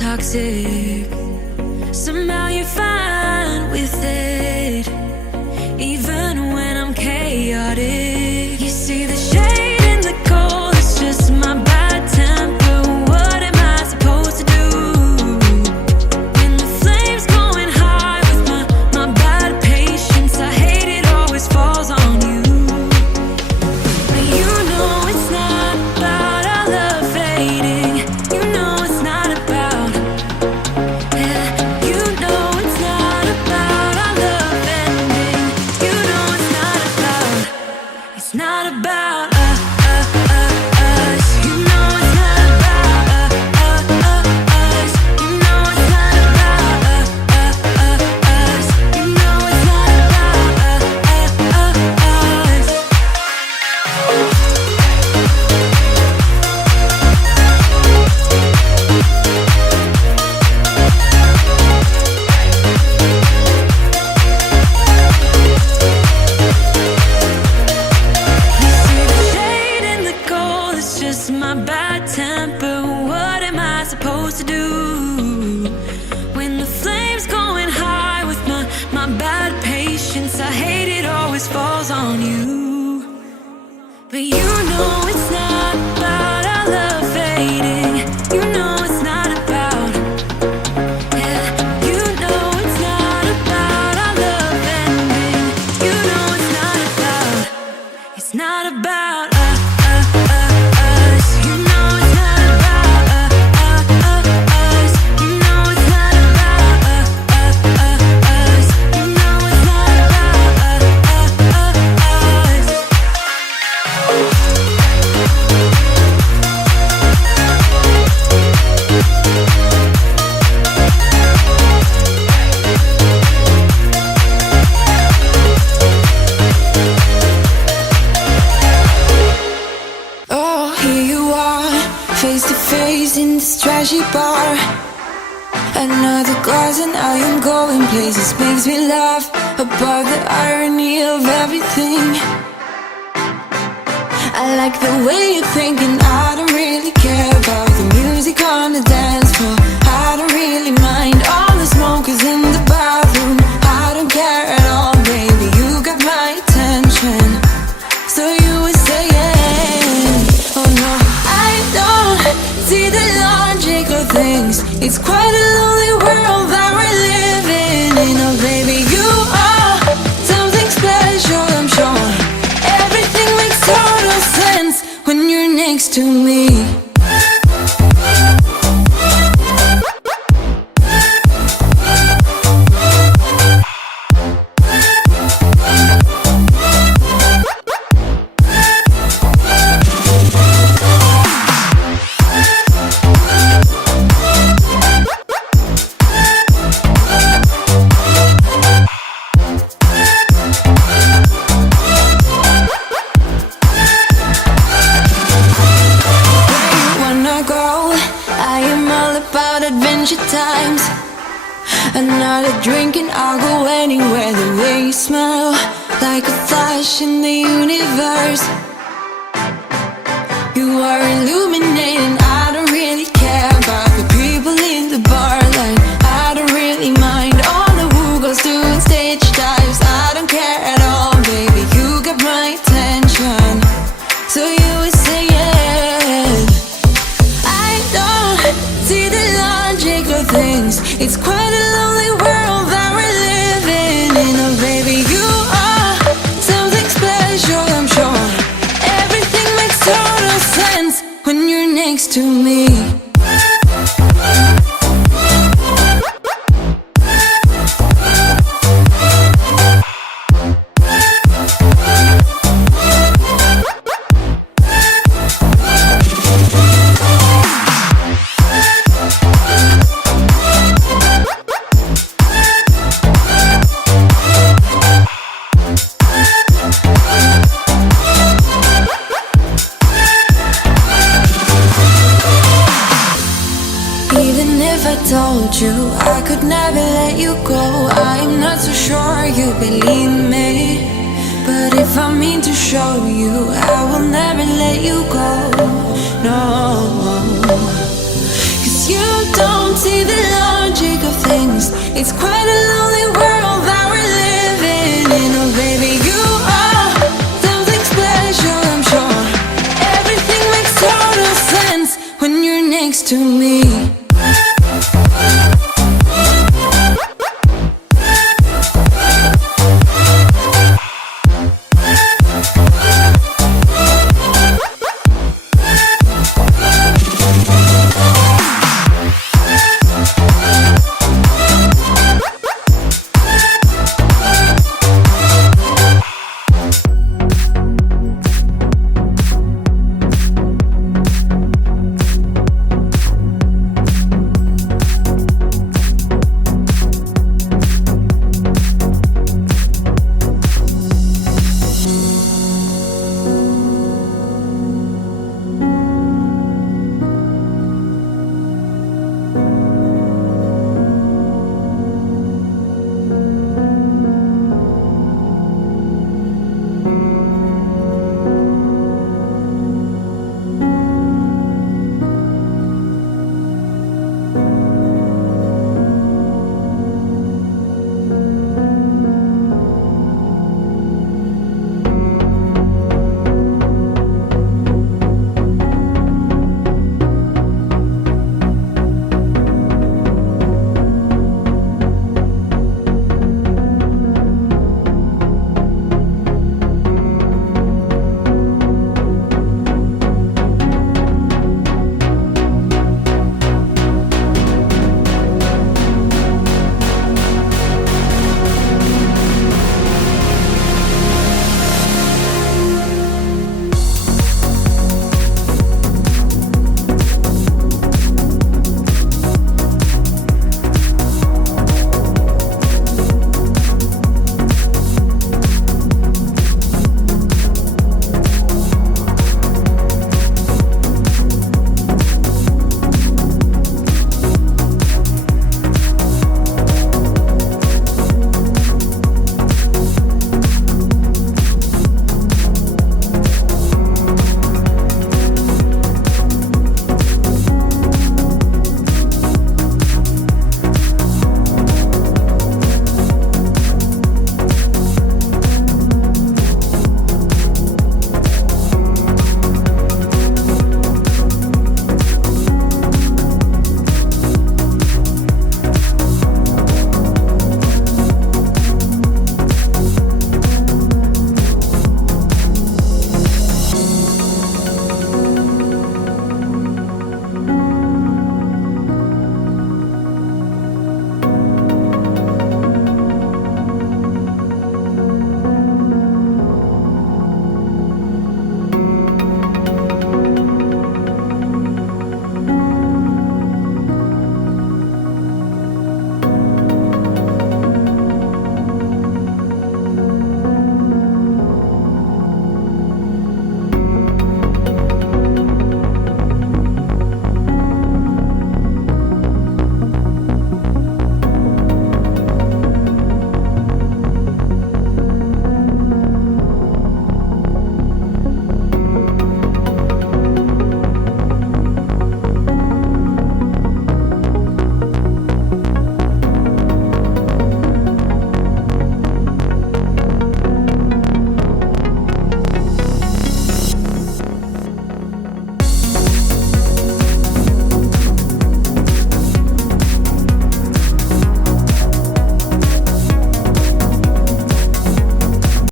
toxic. Somehow you're fine with it, even when I'm chaotic. You see the shade in the cold, it's just my bad temper. What am I supposed to do when the flames going high with my bad patience? I hate it always falls on you. But you know it's not about our love fading. You know it's not about, yeah. You know it's not about our love ending. You know it's not about, it's not about us. You know it's not about us. You know it's not about us. You know it's not about us. You see the shade in the cold, it's just my bad temper. What am I supposed to do when the flames going high with my bad patience? I hate it always falls on you. But you know it's not about our love fading. You know it's not about, yeah. You know it's not about our love ending. You know it's not about, it's not about us. You know it's not about us. You know it's not about us. You know it's not about us. Oh, here you are, face to face in this trashy bar. Another glass and I am going places. Makes me laugh about the irony of everything. I like the way you're thinking. I don't really care about the music on the dance floor. I don't really mind all the smokers in the bathroom. I don't care at all, baby. You got my attention. So you were saying, oh no, I don't see the logic of things. It's quite a lonely world that we're living in. Oh baby, you are something special, I'm sure. Everything makes total sense when you're next to me. Wanna go? I am all about adventure times. Another drink and I'll go anywhere. The way you smell, like a flash in the universe. You are illuminating. I don't really care about the people in the bar line. I don't really mind all the who goes doing stage dives. I don't care at all, baby. You got my attention. So you were saying, I don't see the logic of things. It's quite a lonely world that we're living in. Oh baby, you are something special, I'm sure. Everything makes total sense when you're next to me. Even if I told you I could never let you go, I'm not so sure you believe me. But if I mean to show you, I will never let you go. No, 'cause you don't see It's quite a lonely world that we're living in. Oh baby, you are something special, I'm sure. Everything makes total sense when you're next to me.